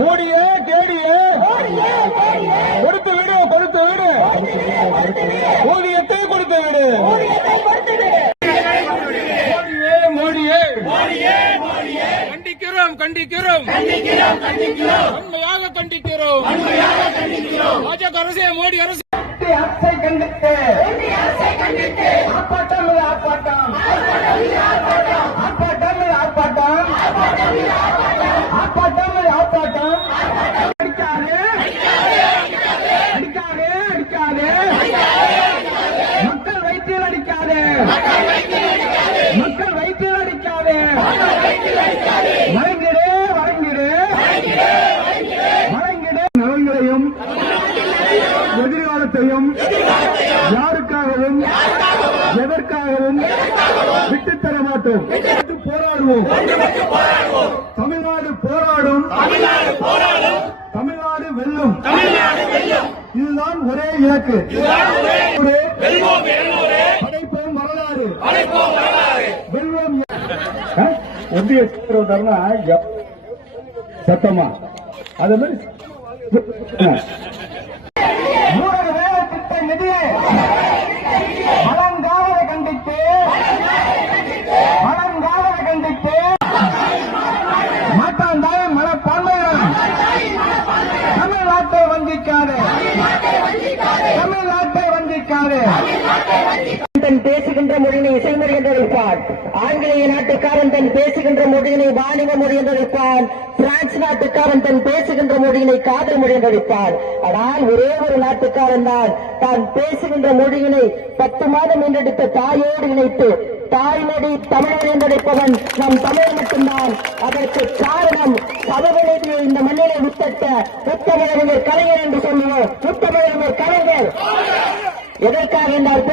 மோடியே கேடியே கொடுத்து விடு, கொடுத்து விடு, ஊதியத்தை கொடுத்து விடு. மோடியே மோடியே கண்டிக்கிறோம் கண்டிக்கிறோம் உண்மையாக கண்டிக்கிறோம். பாஜக அரசே, மோடி அரசு அரசை கண்டித்து ஆர்ப்பாட்டம் ஆர்ப்பாட்டம் ஆர்ப்பாட்டம் ஆர்ப்பாட்டம் ஆர்ப்பாட்டம் ஆர்ப்பாட்டம். அடிக்காதே அடிக்காதே அடிக்காதே மக்கள் வயிற்றில் அடிக்காதே மக்கள் வயிற்றில் அடிக்காதே. வழங்கிடு வழங்கிடு வழங்கிடு. நலன்களையும் எதிர்காலத்தையும் யாருக்காகவும் எதற்காகவும் விட்டுத்தர மாட்டோம். போராடுவோம். தமிழ்நாடு போராடும். தமிழ்நாடு வெல்லும். இதுதான் ஒரே இலக்கு. படைப்போம் வரலாறு. வெல்வோம். ஒன்றிய வந்தாருன்னா சத்தமா அது மாதிரி ஊரக வேலை திட்ட நிதியை வழங்காததை கண்டித்து மாட்டாந்தாய மனப்பான்மையான தமிழ்நாட்டை வஞ்சிக்காது. தமிழ்நாட்டை வஞ்சிக்காது. தன் பேசுகின்ற மொழியினை இசைமொழி என்று வைப்பான். ஆங்கிலேய நாட்டுக்காரன் தன் பேசுகின்ற மொழியினை வாணிக மொழி என்று வைப்பான். பிரான்ஸ் நாட்டுக்காரன் தன் பேசுகின்ற மொழியினை காதல் மொழி என்று வைப்பான். ஆனால் ஒரே ஒரு நாட்டுக்காரன் தான் பேசுகின்ற மொழியினை 10 மாதம் என்றெடுத்த தாயோடு இணைத்து தாய்மொழி தமிழர் என்றழைப்பவன் நம் தமிழர் மட்டும்தான். அதற்கு காரணம் சமவெளியை இந்த மண்ணிலை முத்தட்ட முத்தமிழறிஞர் கலைஞர் என்று சொல்லுவோம். முத்தமிழறிஞர் கலைஞர் எதற்காக என்றால்